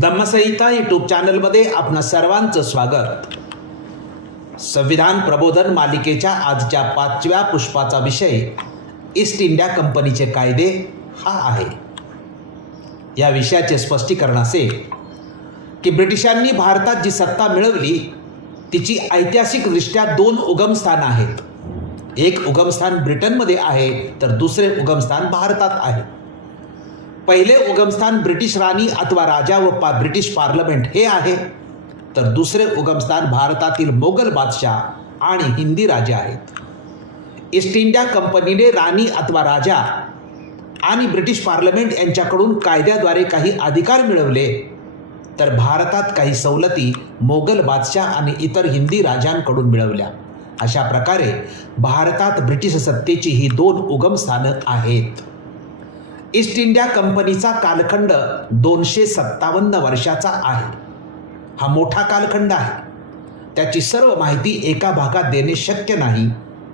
धम्मसंहिता YouTube चॅनलमध्ये आपण सर्वांचं स्वागत. संविधान प्रबोधन मालिकेच्या आजच्या पाचव्या पुष्पाचा विषय ईस्ट इंडिया कंपनीचे कायदे हा आहे. या विषयाचे स्पष्टीकरण असे की ब्रिटिशांनी भारतात जी सत्ता मिळवली तिची ऐतिहासिकदृष्ट्या दोन उगमस्थान आहेत. एक उगमस्थान ब्रिटनमध्ये आहे तर दुसरे उगमस्थान भारतात आहे. पहिले उगमस्थान ब्रिटिश राणी अथवा राजा व पा ब्रिटिश पार्लमेंट हे आहे. तर दुसरे उगमस्थान भारतातील मोगल बादशाह आणि हिंदी राजे आहेत. ईस्ट इंडिया कंपनीने राणी अथवा राजा आणि ब्रिटिश पार्लमेंट यांच्याकडून कायद्याद्वारे काही अधिकार मिळवले. तर भारतात काही सवलती मोगल बादशाह आणि इतर हिंदी राजांकडून मिळवल्या. अशा प्रकारे भारतात ब्रिटिश सत्तेची ही दोन उगमस्थानं आहेत. ईस्ट इंडिया कंपनीचा कालखंड दोनशे सत्तावन्न वर्षाचा आहे. हा मोठा कालखंड आहे. त्याची सर्व माहिती एका भागात देणे शक्य नाही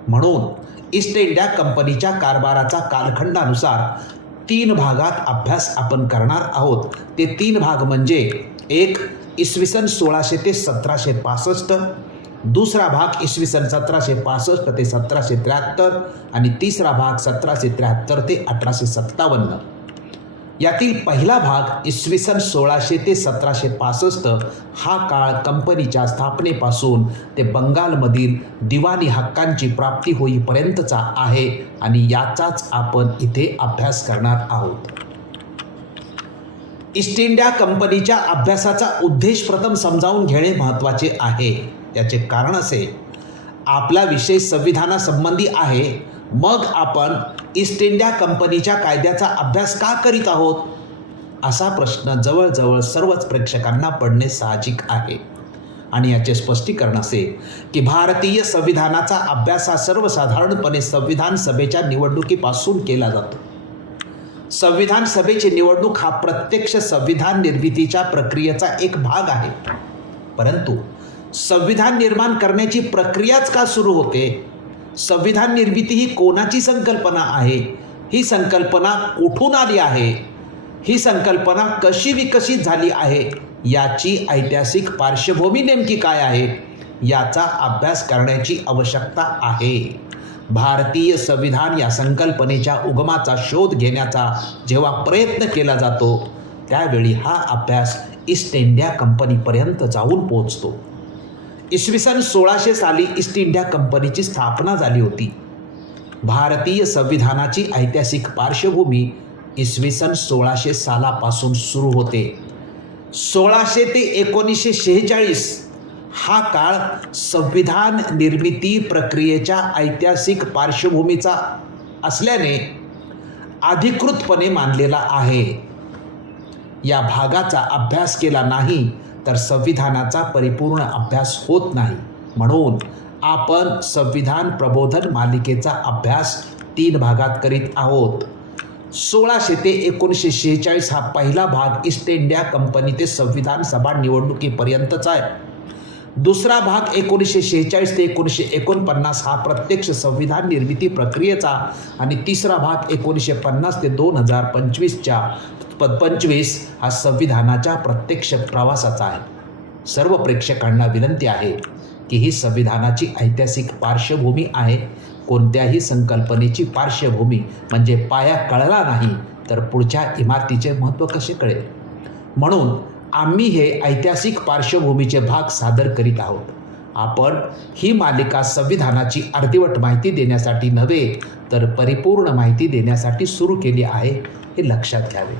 म्हणून ईस्ट इंडिया कंपनीच्या कारभाराचा कालखंडानुसार तीन भागात अभ्यास आपण करणार आहोत. ते तीन भाग म्हणजे एक इसवी सन सोळाशे ते सतराशे पासष्ट दुसरा भाग इसवी सन सतराशे पासष्ट ते सतराशे त्र्याहत्तर आणि तिसरा भाग सतराशे त्र्याहत्तर ते अठराशे सत्तावन्न. यातील पहिला भाग इसवी सन सोळाशे ते सतराशे पासष्ट हा काळ कंपनीच्या स्थापनेपासून ते बंगालमधील दिवाणी हक्कांची प्राप्ती होईपर्यंतचा आहे आणि याचाच आपण इथे अभ्यास करणार आहोत. ईस्ट इंडिया कंपनीच्या अभ्यासाचा उद्देश प्रथम समजावून घेणे महत्त्वाचे आहे. याचे कारण असे आपला विषय संविधानासंबंधी आहे मग आपण ईस्ट इंडिया कंपनीच्या कायद्याचा अभ्यास का करीत आहोत? असा प्रश्न जवळजवळ सर्वच प्रेक्षकांना पडणे साहजिक आहे. आणि याचे स्पष्टीकरण असे की भारतीय संविधानाचा अभ्यास हा सर्वसाधारणपणे संविधान सभेच्या निवडणुकीपासून केला जातो. संविधान सभेची निवडणूक हा प्रत्यक्ष संविधान निर्मितीच्या प्रक्रियेचा एक भाग आहे. परंतु संविधान निर्माण करण्याची प्रक्रियाच का सुरू होते? संविधान निर्मिती ही कोणाची संकल्पना आहे? ही संकल्पना कुठून आली आहे? ही संकल्पना कशी विकसित झाली आहे? याची ऐतिहासिक पार्श्वभूमी नेमकी काय आहे? याचा अभ्यास करण्याची आवश्यकता आहे. भारतीय संविधान या संकल्पनेच्या उगमाचा शोध घेण्याचा जेव्हा प्रयत्न केला जातो त्यावेळी हा अभ्यास ईस्ट इंडिया कंपनीपर्यंत जाऊन पोहोचतो. इसवी सन सोळाशे साली ईस्ट इंडिया कंपनीची स्थापना झाली होती. भारतीय संविधानाची ऐतिहासिक पार्श्वभूमी इसवी सन सोळाशे सालापासून सुरू होते. सोळाशे ते एकोणीसशे शेहेचाळीस हा काळ संविधान निर्मिती प्रक्रियेच्या ऐतिहासिक पार्श्वभूमीचा असल्याने अधिकृतपणे मानलेला आहे. या भागाचा अभ्यास केला नाही तर संविधानाचा परिपूर्ण अभ्यास होत नाही. म्हणून आपण संविधान प्रबोधन मालिकेचा अभ्यास तीन भागात करीत आहोत. सोळाशे ते एकोणीसशे शेहेचाळीस हा पहिला भाग ईस्ट इंडिया कंपनी ते संविधान सभा निवडणुकीपर्यंतचा आहे. दुसरा भाग एकोणीसशे शेहेचाळीस ते एकोणीसशे एकोणपन्नास हा प्रत्यक्ष संविधान निर्मिती प्रक्रियेचा आणि तिसरा भाग एकोणीसशे पन्नास ते दोन हजार पंचवीसच्या प पंचवीस हा संविधानाच्या प्रत्यक्ष प्रवासाचा आहे. सर्व प्रेक्षकांना विनंती आहे की ही संविधानाची ऐतिहासिक पार्श्वभूमी आहे. कोणत्याही संकल्पनेची पार्श्वभूमी म्हणजे पाया कळला नाही तर पुढच्या इमारतीचे महत्त्व कसे कळेल? म्हणून आम्ही हे ऐतिहासिक पार्श्वभूमीचे भाग सादर करीत आहोत. आपण ही मालिका संविधानाची अर्धवट माहिती देण्यासाठी नव्हे तर परिपूर्ण माहिती देण्यासाठी सुरू केली आहे हे लक्षात घ्यावे.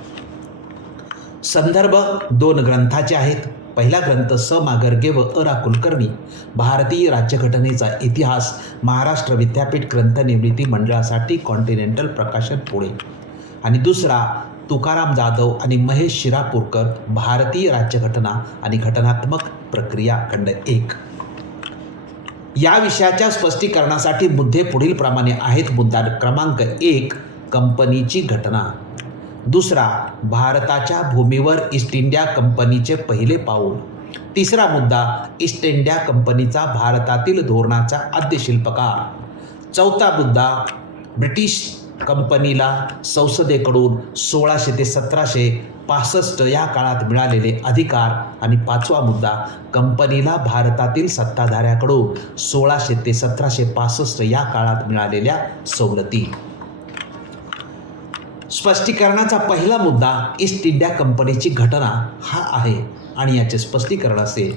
संदर्भ दोन ग्रंथाचे आहेत. पहिला ग्रंथ स. मागर्गे व अ. कुलकर्णी भारतीय राज्यघटनेचा इतिहास महाराष्ट्र विद्यापीठ ग्रंथनिर्मिती मंडळासाठी कॉन्टिनेंटल प्रकाशन पुणे. आणि दुसरा तुकाराम जाधव आणि महेश शिरापूरकर भारतीय राज्यघटना आणि घटनात्मक प्रक्रिया खंड एक. या विषयाच्या स्पष्टीकरणासाठी मुद्दे पुढील प्रमाणे आहेत. मुद्दा क्रमांक एक कंपनीची घटना. दुसरा भारताच्या भूमीवर ईस्ट इंडिया कंपनीचे पहिले पाऊल. तिसरा मुद्दा ईस्ट इंडिया कंपनीचा भारतातील धोरणाचा आद्य शिल्पकार. चौथा मुद्दा ब्रिटिश कंपनीला संसदेकडून सोळाशे ते सतराशे पासष्ट या काळात मिळालेले अधिकार आणि पाचवा मुद्दा कंपनीला भारतातील सत्ताधाऱ्याकडून सोळाशे ते सतराशे पासष्ट या काळात मिळालेल्या सवलती. स्पष्टीकरणाचा पहिला मुद्दा ईस्ट इंडिया कंपनीची घटना हा आहे आणि याचे स्पष्टीकरण असे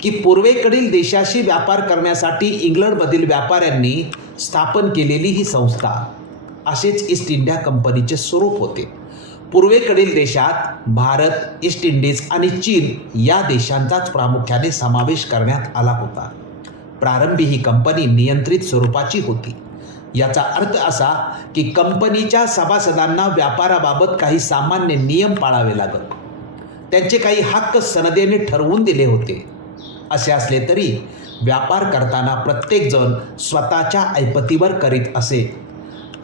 की पूर्वेकडील देशाशी व्यापार करण्यासाठी इंग्लंडमधील व्यापाऱ्यांनी स्थापन केलेली ही संस्था. असेच ईस्ट इंडिया कंपनीचे स्वरूप होते. पूर्वेकडील देशात भारत ईस्ट इंडिज आणि चीन या देशांचाच प्रामुख्याने समावेश करण्यात आला होता. प्रारंभी ही कंपनी नियंत्रित स्वरूपाची होती. याचा अर्थ असा की कंपनीच्या सभासदांना व्यापाराबाबत काही सामान्य नियम पाळावे लागत. त्यांचे काही हक्क सनदेने ठरवून दिले होते. असे असले तरी व्यापार करताना प्रत्येकजण स्वतःच्या ऐपतीवर करीत असे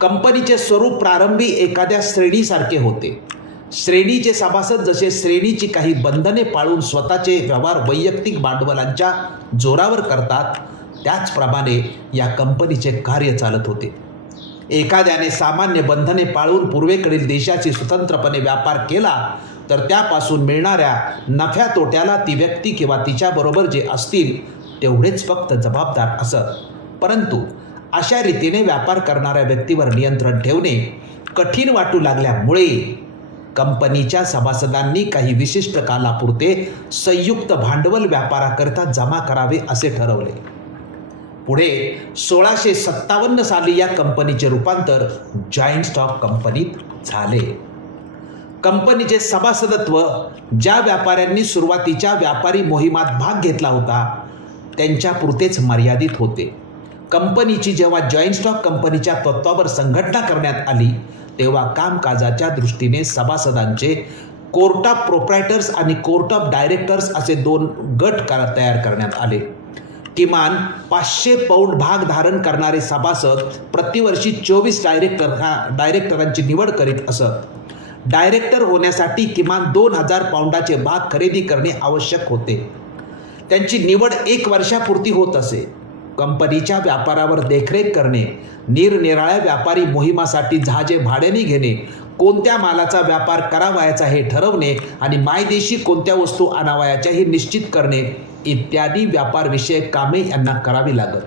कंपनीचे स्वरूप प्रारंभी एखाद्या श्रेणीसारखे होते. श्रेणीचे सभासद जसे श्रेणीची काही बंधने पाळून स्वतःचे व्यवहार वैयक्तिक भांडवलांच्या जोरावर करतात त्याचप्रमाणे या कंपनीचे कार्य चालत होते. एखाद्याने सामान्य बंधने पाळून पूर्वेकडील देशाशी स्वतंत्रपणे व्यापार केला तर त्यापासून मिळणाऱ्या नफ्या तोट्याला ती व्यक्ती किंवा तिच्याबरोबर जे असतील तेवढेच फक्त जबाबदार असत. परंतु अशा रीतीने व्यापार करणाऱ्या व्यक्तीवर नियंत्रण ठेवणे कठीण वाटू लागल्यामुळे कंपनीच्या सभासदांनी काही विशिष्ट कालापुरते संयुक्त भांडवल व्यापाराकरिता जमा करावे असे ठरवले. पुढे सोळाशे सत्तावन्न साली या कंपनीचे रूपांतर जॉईंट स्टॉक कंपनीत झाले. कंपनीचे सभासदत्व ज्या व्यापाऱ्यांनी सुरुवातीच्या व्यापारी मोहिमात भाग घेतला होता त्यांच्यापुरतेच मर्यादित होते. कंपनीची जेव्हा जॉईंट स्टॉक कंपनीच्या तत्वावर संघटना करण्यात आली तेव्हा कामकाजाच्या दृष्टीने सभासदांचे कोर्ट ऑफ प्रोप्रायटर्स आणि कोर्ट ऑफ डायरेक्टर्स असे दोन गट कर तयार करण्यात आले. किमान पाचशे पौंड भाग धारण करणारे सभासद प्रतिवर्षी चोवीस डायरेक्टर डायरेक्टरांची निवड करीत असत. डायरेक्टर होण्यासाठी किमान दोन हजार पाऊंडाचे भाग खरेदी करणे आवश्यक होते. त्यांची निवड एक वर्षापुरती होत असे. कंपनीच्या व्यापारावर देखरेख करणे निरनिराळ्या व्यापारी मोहिमासाठी जहाजे भाड्याने घेणे कोणत्या मालाचा व्यापार करावयाचा हे ठरवणे आणि मायदेशी कोणत्या वस्तू आणावयाच्या हे निश्चित करणे इत्यादी व्यापारविषयक कामे यांना करावी लागत.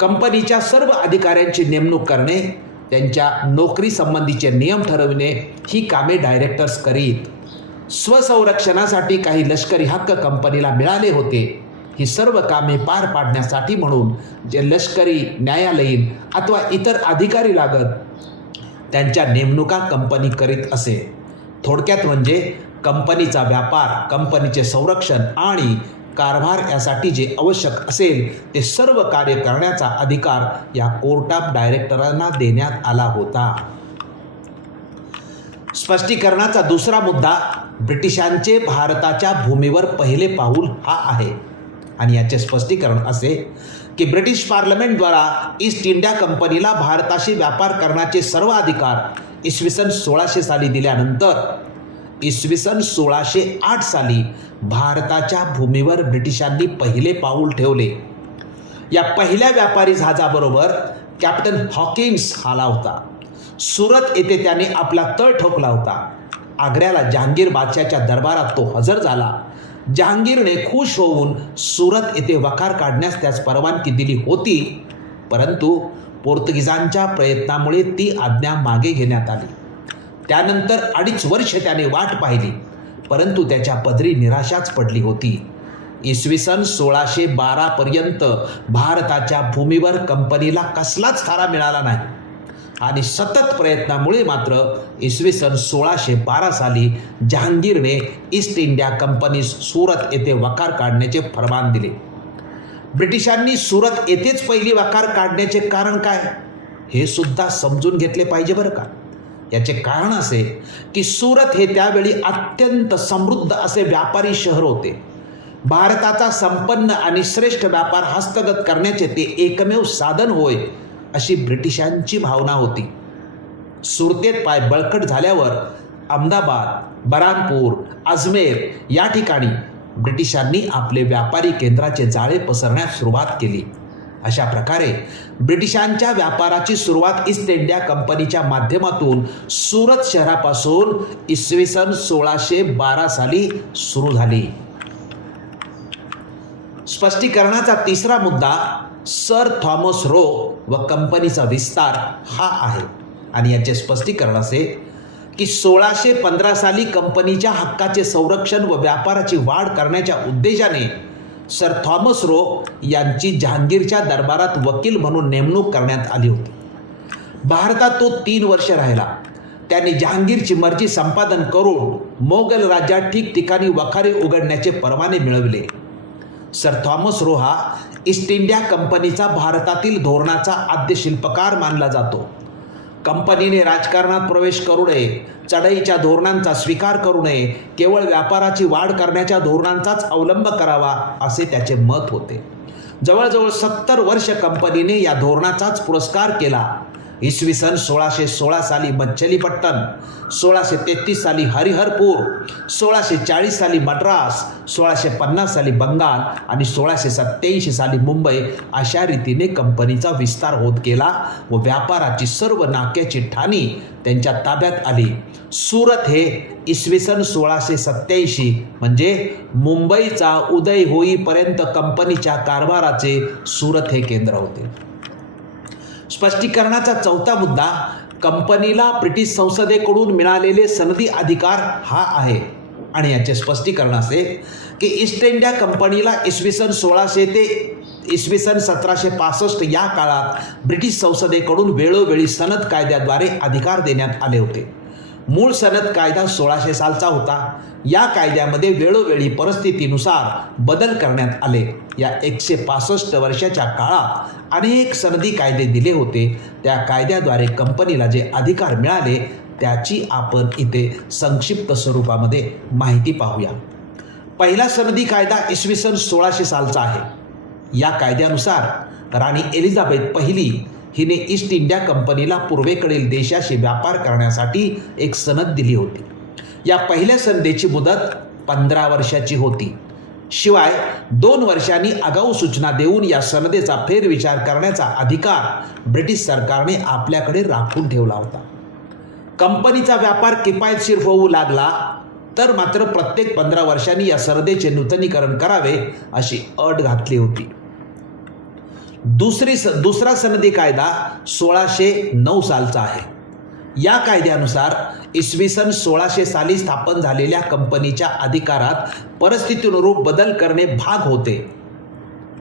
कंपनीच्या सर्व अधिकाऱ्यांची नेमणूक करणे त्यांच्या नोकरी संबंधीचे नियम ठरविणे ही कामे डायरेक्टर्स करीत. स्वसंरक्षणासाठी काही लष्करी हक्क कंपनीला मिळाले होते. ही सर्व कामे पार पाडण्यासाठी म्हणून जे लष्करी न्यायालयीन अथवा इतर अधिकारी लागत त्यांच्या नेमणुका कंपनी करीत असे. थोडक्यात म्हणजे कंपनीचा व्यापार कंपनीचे संरक्षण आणि कारभार यासाठी जे आवश्यक असेल ते सर्व कार्य करण्याचा अधिकार या कोर्ट ऑफ डायरेक्टरांना देण्यात आला होता. स्पष्टीकरणाचा दुसरा मुद्दा ब्रिटिशांचे भारताच्या भूमीवर पहिले पाऊल हा आहे. आणि याचे स्पष्टीकरण असे की ब्रिटिश पार्लमेंटद्वारा ईस्ट इंडिया कंपनीला भारताशी व्यापार करण्याचे सर्व अधिकार इसवी सन सोळाशे साली दिल्यानंतर इसवी सन सोळाशे आठ साली भारताच्या भूमीवर ब्रिटिशांनी पहिले पाऊल ठेवले. या पहिल्या व्यापारी जहाजाबरोबर कॅप्टन हॉकिन्स आला होता. सुरत येथे त्याने आपला तळ ठोकला होता. आग्र्याला जहांगीर बादशाच्या दरबारात तो हजर झाला. जहांगीरने खुश होऊन सुरत येथे वकार काढण्यास त्यास परवानगी दिली होती. परंतु पोर्तुगीजांच्या प्रयत्नामुळे ती आज्ञा मागे घेण्यात आली. त्यानंतर अडीच वर्ष त्याने वाट पाहिली परंतु त्याच्या पदरी निराशाच पडली होती. इसवी सन सोळाशे बारापर्यंत भारताच्या भूमीवर कंपनीला कसलाच थारा मिळाला नाही. आणि सतत प्रयत्नामुळे मात्र इसवी सन सोळाशे बारा साली जहांगीरने ईस्ट इंडिया कंपनीस सुरत येथे वकार काढण्याचे फरमान दिले. ब्रिटिशांनी सुरत येथेच पहिली वकार काढण्याचे कारण काय? हे सुद्धा समजून घेतले पाहिजे बरं का? याचे कारण असे की सुरत हे त्यावेळी अत्यंत समृद्ध असे व्यापारी शहर होते. भारताचा संपन्न आणि श्रेष्ठ व्यापार हस्तगत करण्याचे ते एकमेव साधन होय अशी ब्रिटिशांची भावना होती. सुरतेत पाय बळकट झाल्यावर अहमदाबाद बरानपूर अजमेर या ठिकाणी ब्रिटिशांनी आपले व्यापारी केंद्राचे जाळे पसरण्यास सुरुवात केली. अशा प्रकारे ब्रिटिशांच्या व्यापाराची सुरुवात ईस्ट इंडिया कंपनीच्या माध्यमातून सुरत शहरापासून इसवी सन सोळाशे बारा साली सुरू झाली. स्पष्टीकरणाचा तिसरा मुद्दा सर थॉमस रो व कंपनीचा विस्तार हा आहे. आणि याचे स्पष्टीकरण असे की सोळाशे पंधरा साली कंपनीच्या हक्काचे संरक्षण व व्यापाराची वाढ करण्याच्या उद्देशाने सर थॉमस रो यांची जहांगीरच्या दरबारात वकील म्हणून नेमणूक करण्यात आली होती. भारतात तो तीन वर्ष राहिला. त्यांनी जहांगीरची मर्जी संपादन करून मोगल राज्यात ठिकठिकाणी वखारी उघडण्याचे परवाने मिळविले. Sir Thomas Roe East India कंपनीचा भारतातील धोरणाचा आद्य शिल्पकार मानला जातो. कंपनीने राजकारणात प्रवेश करू नये चढईच्या धोरणांचा स्वीकार करू नये केवळ व्यापाराची वाढ करण्याच्या धोरणांचाच अवलंब करावा असे त्याचे मत होते. जवळजवळ सत्तर वर्ष कंपनीने या धोरणाचाच पुरस्कार केला. इसवी सन सोळाशे सोळा साली मच्छलीपट्टण सोळाशे तेहतीस साली हरिहरपूर सोळाशे चाळीस साली मद्रास सोळाशे पन्नास साली बंगाल आणि सोळाशे सत्याऐंशी साली मुंबई अशा रीतीने कंपनीचा विस्तार होत गेला व व्यापाराची सर्व नाक्याची ठाणी त्यांच्या ताब्यात आली. सुरत हे इसवी सन सोळाशे सत्याऐंशी म्हणजे मुंबईचा उदय होईपर्यंत कंपनीच्या कारभाराचे सुरत हे केंद्र होते. स्पष्टीकरणाचा चौथा मुद्दा कंपनीला ब्रिटिश संसदेकडून मिळालेले सनदी अधिकार हा आहे. आणि याचे स्पष्टीकरण असे की ईस्ट इंडिया कंपनीला इसवी सन सोळाशे ते इसवी सन सतराशे पासष्ट या काळात ब्रिटिश संसदेकडून वेळोवेळी सनद कायद्याद्वारे अधिकार देण्यात आले होते. मूळ सनद कायदा सोळाशे सालचा होता. या कायद्यामध्ये वेळोवेळी परिस्थितीनुसार बदल करण्यात आले. या एकशे पासष्ट वर्षाच्या काळात अनेक सनदी कायदे दिले होते. त्या कायद्याद्वारे कंपनीला जे अधिकार मिळाले त्याची आपण इथे संक्षिप्त स्वरूपामध्ये माहिती पाहूया. पहिला सनदी कायदा इसवी सन सोळाशे सालचा आहे. या कायद्यानुसार राणी एलिझाबेथ पहिली हिने ईस्ट इंडिया कंपनीला पूर्वेकडील देशाशी व्यापार करण्यासाठी एक सनद दिली होती. या पहिल्या संधीची मुदत पंधरा वर्षाची होती. शिवाय दोन वर्षांनी आगाऊ सूचना देऊन या सनदेचा फेरविचार करण्याचा अधिकार ब्रिटिश सरकारने आपल्याकडे राखून ठेवला होता. कंपनीचा व्यापार किफायतशीर होऊ लागला तर मात्र प्रत्येक पंधरा वर्षांनी या सनदेचे नूतनीकरण करावे अशी अट घातली होती. दुसरी स दुसरा सनदी कायदा सोळाशे नऊ सालचा आहे. या कायद्यानुसार इसवी सन सोळाशे साली स्थापन झालेल्या कंपनीच्या अधिकारात परिस्थितीनुरूप बदल करणे भाग होते.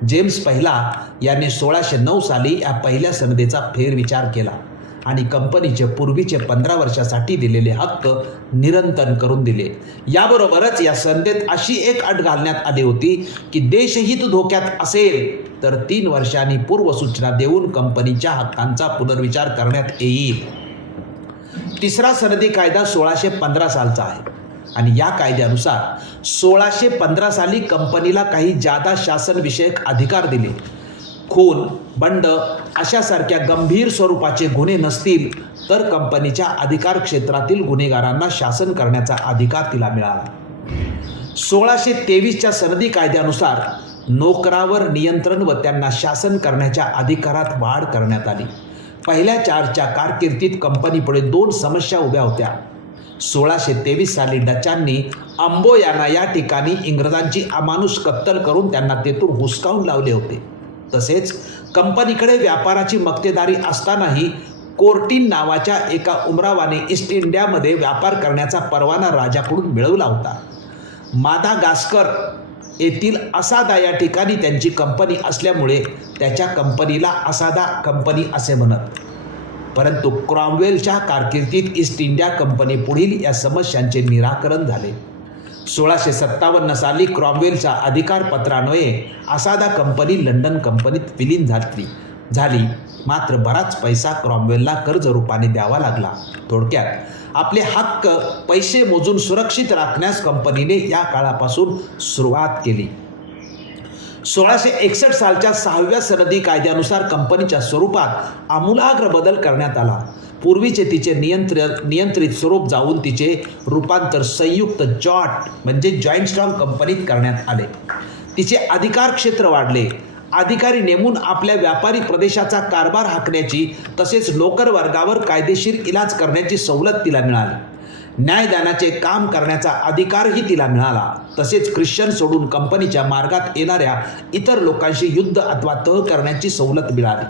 जेम्स पहिला यांनी सोळाशे नऊ साली या पहिल्या सनदेचा फेरविचार केला. आणि कंपनीचे पूर्वीचे पंधरा वर्षासाठी दिलेले हक्क निरंतर करून दिले. याबरोबरच या संधेत अशी एक अट घालण्यात आली होती की देशहित धोक्यात असेल तर तीन वर्षांनी पूर्वसूचना देऊन कंपनीच्या हक्कांचा पुनर्विचार करण्यात येईल. तिसरा सनदी कायदा सोळाशे पंधरा सालचा आहे. आणि या कायद्यानुसार सोळाशे पंधरा साली कंपनीला काही जादा शासनविषयक अधिकार दिले. खून बंड अशासारख्या गंभीर स्वरूपाचे गुन्हे नसतील तर कंपनीच्या अधिकार क्षेत्रातील गुन्हेगारांना शासन करण्याचा अधिकार तिला मिळाला. सोळाशे तेवीसच्या सनदी कायद्यानुसार नोकरावर नियंत्रण व त्यांना शासन करण्याच्या अधिकारात वाढ करण्यात आली. पहिल्या चारच्या कारकिर्दीत कंपनीपुढे दोन समस्या उभ्या होत्या. सोळाशे तेवीस साली डचांनी अंबोयाना या ठिकाणी इंग्रजांची अमानुष कत्तल करून त्यांना तेथून हुसकावून लावले होते. तसेच कंपनीकडे व्यापाराची मक्तेदारी असतानाही कोर्टिन नावाच्या एका उमरावाने ईस्ट इंडियामध्ये व्यापार करण्याचा परवाना राजाकडून मिळवला होता. मादागास्कर येथील असादा या ठिकाणी त्यांची कंपनी असल्यामुळे त्याच्या कंपनीला असादा कंपनी असे म्हणत. परंतु क्रॉमवेलच्या कारकिर्दीत ईस्ट इंडिया कंपनी पुढील या समस्यांचे निराकरण झाले. सोळाशे सत्तावन्न साली क्रॉमवेलच्या अधिकारपत्रान्वये असादा कंपनी लंडन कंपनीत विलीन झाली. झाली. मात्र बराच पैसा क्रॉमवेलला कर्ज रूपाने द्यावा लागला. थोडक्यात आपले हक्क पैसे मोजून सुरक्षित राखण्यास कंपनीने या काळापासून सुरुवात केली. सोळाशे एकसष्ट सालच्या सहाव्या सनदी कायद्यानुसार कंपनीच्या स्वरूपात आमूलाग्र बदल करण्यात आला. पूर्वीचे तिचे नियंत्र नियंत्रित स्वरूप जाऊन तिचे रूपांतर संयुक्त जॉट म्हणजे जॉईंट स्टॉक कंपनीत करण्यात आले. तिचे अधिकार क्षेत्र वाढले. अधिकारी नेमून आपल्या व्यापारी प्रदेशाचा कारभार हाकण्याची तसेच लोकर वर्गावर कायदेशीर इलाज करण्याची सवलत तिला मिळाली. न्यायदानाचे काम करण्याचा अधिकारही तिला मिळाला. तसेच ख्रिश्चन सोडून कंपनीच्या मार्गात येणाऱ्या इतर लोकांशी युद्ध अथवा तह करण्याची सवलत मिळाली.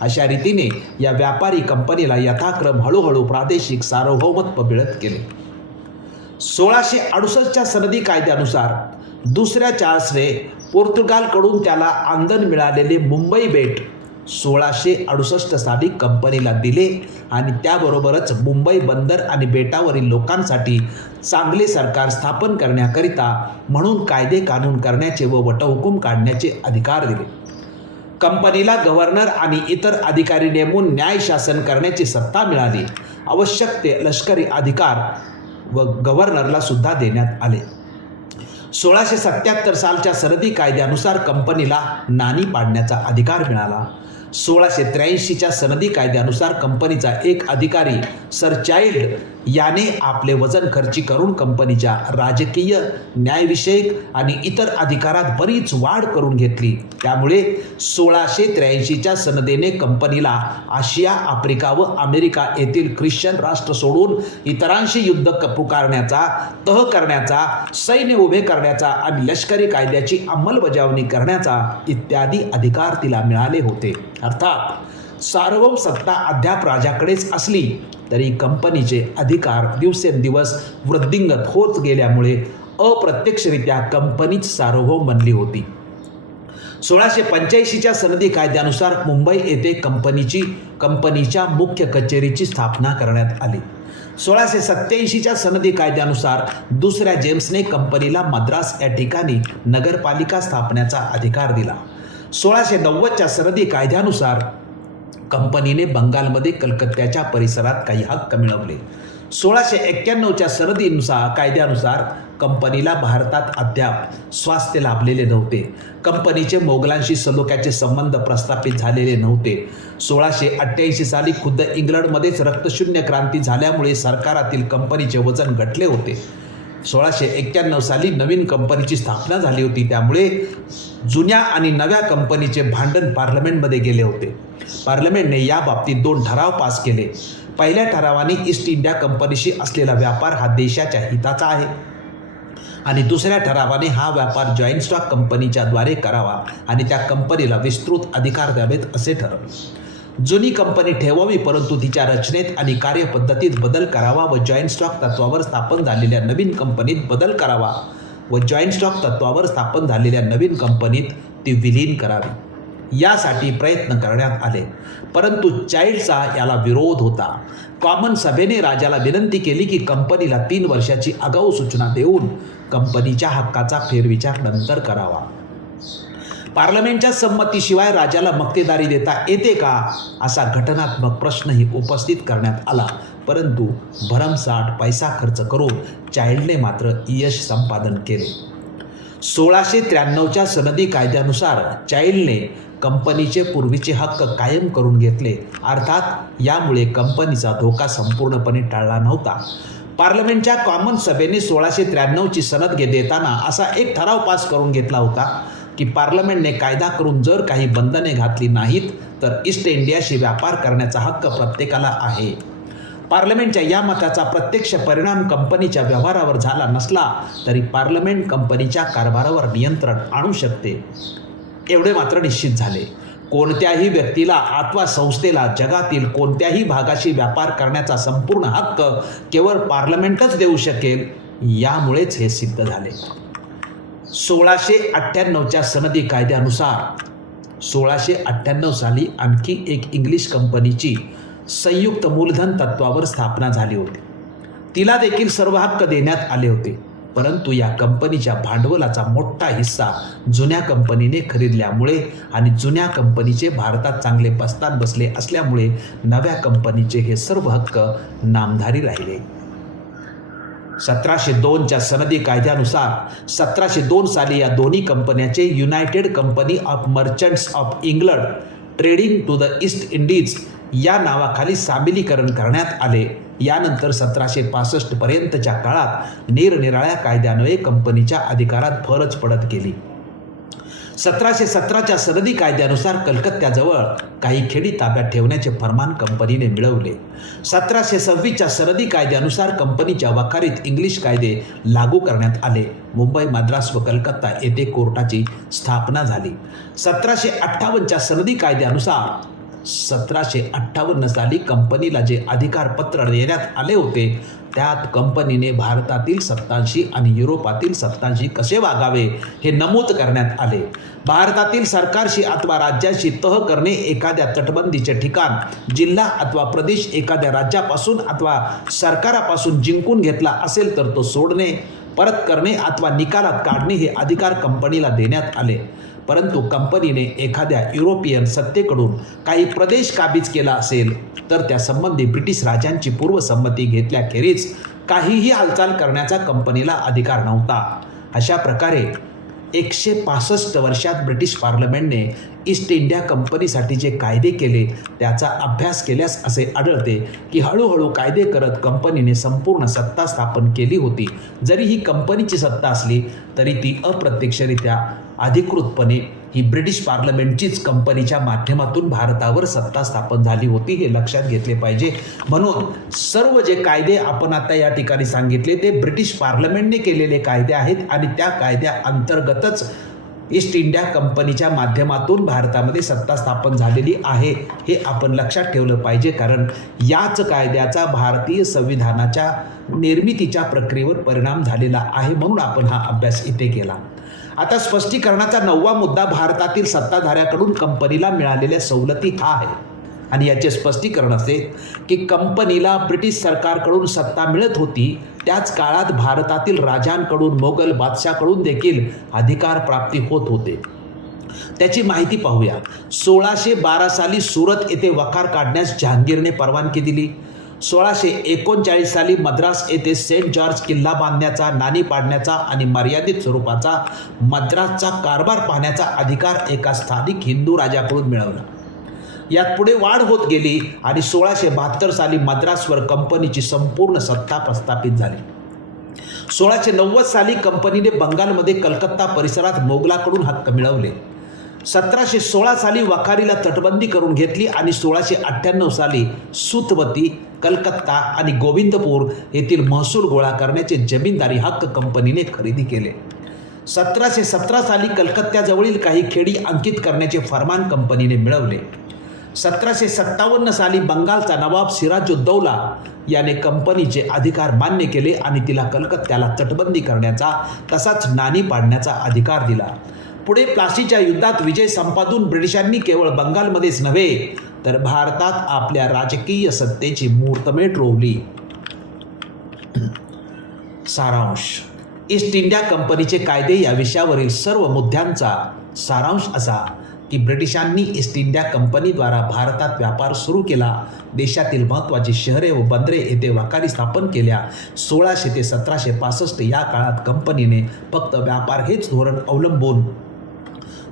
अशा रीतीने या व्यापारी कंपनीला यथाक्रम हळूहळू प्रादेशिक सार्वभौमत्व मिळत गेले. सोळाशे अडुसष्टच्या सनदी कायद्यानुसार दुसऱ्या चार्ल्सने पोर्तुगालकडून त्याला आंदण मिळालेले मुंबई बेट सोळाशे अडुसष्ट साली कंपनीला दिले आणि त्याबरोबरच मुंबई बंदर आणि बेटावरील लोकांसाठी चांगले सरकार स्थापन करण्याकरिता म्हणून कायदे कानून करण्याचे व वटहुकूम काढण्याचे अधिकार दिले. कंपनीला गव्हर्नर आणि इतर अधिकारी नेमून न्याय शासन करण्याची सत्ता मिळाली. आवश्यक ते लष्करी अधिकार व गव्हर्नरला सुद्धा देण्यात आले. सोळाशे सत्याहत्तर सालच्या सरदी कायद्यानुसार कंपनीला नाणी पाडण्याचा अधिकार मिळाला. सोळाशे त्र्याऐंशीच्या सनदी कायद्यानुसार कंपनीचा एक अधिकारी सर चाइल्ड याने आपले वजन खर्ची करून कंपनीच्या राजकीय न्यायविषयक आणि इतर अधिकारात बरीच वाढ करून घेतली. त्यामुळे सोळाशे त्र्याऐंशीच्या सनदेने कंपनीला आशिया आफ्रिका व अमेरिका येथील ख्रिश्चन राष्ट्र सोडून इतरांशी युद्ध पुकारण्याचा तह करण्याचा सैन्य उभे करण्याचा आणि लष्करी कायद्याची अंमलबजावणी करण्याचा इत्यादी अधिकार तिला मिळाले होते. अर्थात सार्वभौम सत्ता अद्याप राजाकडेच असली तरी कंपनीचे अधिकार दिवसेंदिवस वृद्धिंगत होत गेल्यामुळे अप्रत्यक्षरित्या कंपनीच सार्वभौम बनली होती. सोळाशे पंच्याऐंशीच्या सनदी कायद्यानुसार मुंबई येथे कंपनीची कंपनीच्या मुख्य कचेरीची स्थापना करण्यात आली. सोळाशे सत्याऐंशीच्या सनदी कायद्यानुसार दुसऱ्या जेम्सने कंपनीला मद्रास या ठिकाणी नगरपालिका स्थापण्याचा अधिकार दिला. सोळाशे नव्वदच्या सनदी कायद्यानुसार कंपनीने बंगालमध्ये कलकत्त्याच्या परिसरात काही हक्क मिळवले. सोळाशे एक्क्याण्णवच्या सरदीनुसार कायद्यानुसार कंपनीला भारतात अद्याप स्वास्थ्य लाभलेले नव्हते. कंपनीचे मोगलांशी सलोख्याचे संबंध प्रस्थापित झालेले नव्हते. सोळाशे अठ्ठ्याऐंशी साली खुद्द इंग्लंडमध्येच रक्तशून्य क्रांती झाल्यामुळे सरकारातील कंपनीचे वजन घटले होते. सोळाशे एक्क्याण्णव साली नवीन कंपनीची स्थापना झाली होती. त्यामुळे जुन्या आणि नव्या कंपनीचे भांडण पार्लमेंटमध्ये गेले होते. पार्लमेंटने या बाबतीत दोन ठराव पास केले. पहिल्या ठरावाने ईस्ट इंडिया कंपनीशी असलेला व्यापार हा देशाच्या हिताचा आहे. आणि दुसऱ्या ठरावाने हा व्यापार जॉईंट स्टॉक कंपनीच्या द्वारे करावा आणि त्या कंपनीला विस्तृत अधिकार द्यावेत असे ठरवले. जुनी कंपनी ठेवावी परंतु तिच्या रचनेत आणि कार्यपद्धतीत बदल करावा व जॉईंट स्टॉक तत्वावर स्थापन झालेल्या नवीन कंपनीत बदल करावा व जॉईंट स्टॉक तत्वावर स्थापन झालेल्या नवीन कंपनीत ती विलीन करावी. यासाठी प्रयत्न करण्यात आले. परंतु चाइल्डचा याला विरोध होता. कॉमन सभेने राजाला विनंती केली की कंपनीला तीन वर्षाची आगाऊ सूचना देऊन कंपनीच्या हक्काचा फेरविचार नंतर करावा. पार्लमेंटच्या संमतीशिवाय राजाला मक्तेदारी देता येते का? असा घटनात्मक प्रश्नही उपस्थित करण्यात आला. परंतु भरमसाठ पैसा खर्च करून चाइल्डने मात्र यश संपादन केले. सोळाशे त्र्याण्णवच्या सनदी कायद्यानुसार चाइल्डने कंपनीचे पूर्वीचे हक्क कायम करून घेतले. अर्थात यामुळे कंपनीचा धोका संपूर्णपणे टाळला नव्हता. पार्लमेंटच्या कॉमन सभेने सोळाशे त्र्याण्णवची सनद घे देताना असा एक ठराव पास करून घेतला होता. की पार्लमेंटने कायदा करून जर काही बंधने घातली नाहीत तर ईस्ट इंडियाशी व्यापार करण्याचा हक्क प्रत्येकाला आहे. पार्लमेंटच्या या मताचा प्रत्यक्ष परिणाम कंपनीच्या व्यवहारावर झाला नसला तरी पार्लमेंट कंपनीच्या कारभारावर नियंत्रण आणू शकते. एवढे मात्र निश्चित झाले. कोणत्याही व्यक्तीला अथवा संस्थेला जगातील कोणत्याही भागाशी व्यापार करण्याचा संपूर्ण हक्क केवळ पार्लमेंटच देऊ शकेल यामुळेच हे सिद्ध झाले. सोळाशे अठ्ठ्याण्णवच्या सनदी कायद्यानुसार सोळाशे अठ्ठ्याण्णव साली आणखी एक इंग्लिश कंपनीची संयुक्त मूलधन तत्वावर स्थापना झाली होती. तिला देखील सर्व हक्क देण्यात आले होते परंतु या कंपनीच्या भांडवलाचा मोठा हिस्सा जुन्या कंपनीने खरीदल्यामुळे आणि जुन्या कंपनीचे भारतात चांगले बस्तान बसले असल्यामुळे नव्या कंपनीचे हे सर्व हक्क नामधारी राहिले. सतराशे दोनच्या सनदी कायद्यानुसार सतराशे दोन साली या दोन्ही कंपन्याचे United company of merchants of England trading to the East Indies या नावाखाली सामिलीकरण करण्यात आले. यानंतर सतराशे पासष्टपर्यंतच्या काळात निरनिराळ्या कायद्यान्वये कंपनीच्या अधिकारात भरच पडत गेली. सतराशे सतराच्या सनदी कायद्यानुसार कलकत्त्याजवळ काही खेडी ताब्यात ठेवण्याचे फरमान कंपनीने मिळवले. सतराशे सव्वीसच्या सनदी कायद्यानुसार कंपनीच्या वखारीत इंग्लिश कायदे लागू करण्यात आले. मुंबई मद्रास व कलकत्ता येथे कोर्टाची स्थापना झाली. सतराशे अठ्ठावन्नच्या सनदी कायद्यानुसार सतराशे अठ्ठावन्न साली कंपनीला जे अधिकारपत्र देण्यात आले होते त्यात कंपनीने भारतातील सत्तांशी आणि युरोपातील सत्तांशी कसे वागावे हे नमूद करण्यात आले. भारतातील सरकारशी अथवा राज्याशी तह करणे एखाद्या तटबंदीचे ठिकाण जिल्हा अथवा प्रदेश एखाद्या राज्यापासून अथवा सरकारापासून जिंकून घेतला असेल तर तो सोडणे परत करणे अथवा निकालात काढणे हे अधिकार कंपनीला देण्यात आले. परंतु कंपनीने एखाद्या युरोपियन सत्तेकडून काही प्रदेश काबीज केला असेल तर त्या संबंधी ब्रिटिश राजांची पूर्वसंमती घेतल्याखेरीज काहीही हालचाल करण्याचा कंपनीला अधिकार नव्हता. अशा प्रकारे एकशे पासष्ट वर्षात ब्रिटिश पार्लमेंटने ईस्ट इंडिया कंपनीसाठी जे कायदे केले त्याचा अभ्यास केल्यास असे आढळते की हळूहळू कायदे करत कंपनीने संपूर्ण सत्ता स्थापन केली होती. जरी ही कंपनीची सत्ता असली तरी ती अप्रत्यक्षरित्या अधिकृतपणे ही ब्रिटिश पार्लमेंटचीच कंपनीच्या माध्यमातून भारतावर सत्ता स्थापन झाली होती हे लक्षात घेतले पाहिजे. म्हणून सर्व जे कायदे आपण आता या ठिकाणी सांगितले ते ब्रिटिश पार्लमेंटने केलेले कायदे आहेत आणि त्या कायद्या अंतर्गतच ईस्ट इंडिया कंपनीच्या माध्यमातून भारतामध्ये सत्ता स्थापन झालेली आहे हे आपण लक्षात ठेवलं पाहिजे. कारण याच कायद्याचा भारतीय संविधानाच्या निर्मितीच्या प्रक्रियेवर परिणाम झालेला आहे म्हणून आपण हा अभ्यास इथे केला. आता स्पष्टीकरणाचा नववा मुद्दा भारतातील सत्ताधाऱ्याकडून कंपनीला मिळालेल्या सवलती हा आहे. आणि याचे स्पष्टीकरण असे की कंपनीला ब्रिटिश सरकारकडून सत्ता मिळत होती त्याच काळात भारतातील राजांकडून मोगल बादशाहकडून देखील अधिकार प्राप्ती होत होते. त्याची माहिती पाहूया. सोळाशे बारा साली सुरत येथे वखार काढण्यास जहांगीरने परवानगी दिली. सोळाशे एकोणचाळीस साली मद्रास येथे सेंट जॉर्ज किल्ला बांधण्याचा नाणी पाडण्याचा आणि मर्यादित स्वरूपाचा मद्रासचा कारभार पाहण्याचा अधिकार एका स्थानिक हिंदू राजाकडून मिळवला. यात पुढे वाढ होत गेली आणि सोळाशे बहात्तर साली मद्रासवर कंपनीची संपूर्ण सत्ता प्रस्थापित झाली. सोळाशे नव्वद साली कंपनीने बंगालमध्ये कलकत्ता परिसरात मोगलाकडून हक्क मिळवले. सतराशे सोळा साली वखारीला तटबंदी करून घेतली आणि सोळाशे अठ्ठ्याण्णव साली सुतवती कलकत्ता आणि गोविंदपूर येथील महसूल गोळा करण्याचे जमीनदारी हक्क कंपनीने खरेदी केले. सतराशे सतरा साली कलकत्त्याजवळील काही खेडी अंकित करण्याचे फरमान कंपनीने मिळवले. सतराशे सत्तावन्न साली बंगालचा नवाब सिराजुद्दौला याने कंपनीचे अधिकार मान्य केले आणि तिला कलकत्त्याला तटबंदी करण्याचा तसाच नाणी पाडण्याचा अधिकार दिला. पुढे प्लासीच्या युद्धात विजय संपादून ब्रिटिशांनी केवळ बंगालमध्येच नव्हे तर भारतात आपल्या राजकीय सत्तेची मुहूर्तमेढ रोवली. सारांश. ईस्ट इंडिया कंपनीचे कायदे या विषयावरील सर्व मुद्द्यांचा सारांश असा की ब्रिटिशांनी ईस्ट इंडिया कंपनीद्वारा भारतात व्यापार सुरू केला. देशातील महत्त्वाची शहरे व बंदरे येथे वाकारी स्थापन केल्या. सोळाशे ते सतराशे पासष्ट या काळात कंपनीने फक्त व्यापार हेच धोरण अवलंबून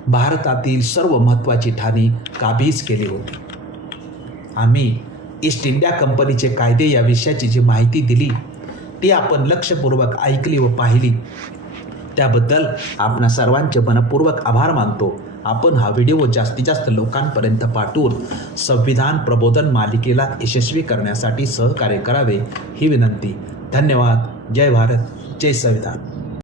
भारतातील सर्व महत्त्वाची ठाणी काबीज केली होती. आम्ही ईस्ट इंडिया कंपनीचे कायदे या विषयाची जी माहिती दिली ती आपण लक्षपूर्वक ऐकली व पाहिली. त्याबद्दल आपणा सर्वांचे मनपूर्वक आभार मानतो. आपण हा व्हिडिओ जास्तीत जास्त लोकांपर्यंत पाठवून संविधान प्रबोधन मालिकेला यशस्वी करण्यासाठी सहकार्य करावे ही विनंती. धन्यवाद. जय भारत. जय संविधान.